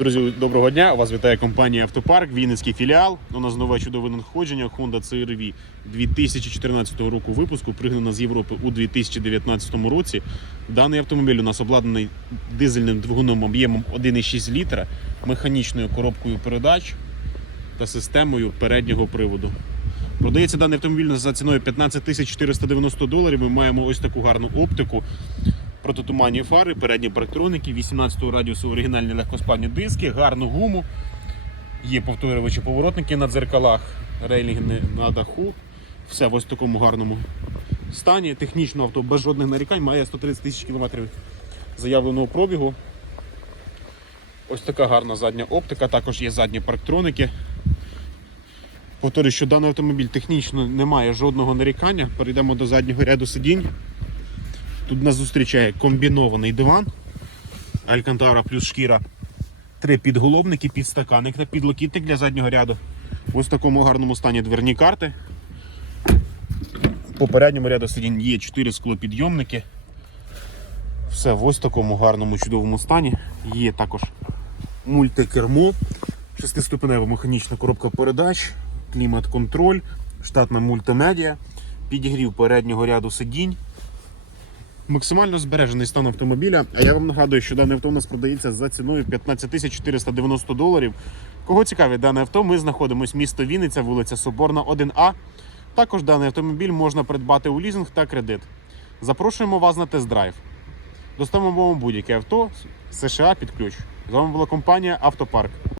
Друзі, доброго дня! Вас вітає компанія Автопарк, Вінницький філіал. У нас нове чудове надходження Honda CR-V 2014 року випуску, пригнана з Європи у 2019 році. Даний автомобіль у нас обладнаний дизельним двигуном об'ємом 1,6 літра, механічною коробкою передач та системою переднього приводу. Продається даний автомобіль за ціною 15 490 доларів. Ми маємо ось таку гарну оптику протитуманні фари, передні парктроники, 18 радіусу оригінальні легкоспадні диски, гарну гуму. Є повторювачі поворотники на дзеркалах, рейлінги на даху. Все в ось такому гарному стані. Технічно авто без жодних нарікань має 130 тисяч кілометрів заявленого пробігу. Ось така гарна задня оптика, також є задні парктроники. Повторюю, що даний автомобіль технічно не має жодного нарікання. Перейдемо до заднього ряду сидінь. Тут нас зустрічає комбінований диван, Алькантара плюс шкіра, три підголовники, підстаканник та підлокітник для заднього ряду. Ось в такому гарному стані дверні карти. В попередньому ряду сидінь є 4 склопідйомники. Все в ось такому гарному чудовому стані. Є також мультикермо, шестиступенева механічна коробка передач, клімат-контроль, штатна мультимедіа, підігрів переднього ряду сидінь. Максимально збережений стан автомобіля. А я вам нагадую, що дане авто у нас продається за ціною 15 тисяч 490 доларів. Кого цікавить дане авто, ми знаходимося місто Вінниця, вулиця Соборна, 1А. Також даний автомобіль можна придбати у лізинг та кредит. Запрошуємо вас на тест-драйв. Доставимо вам будь-яке авто США під ключ. З вами була компанія Автопарк.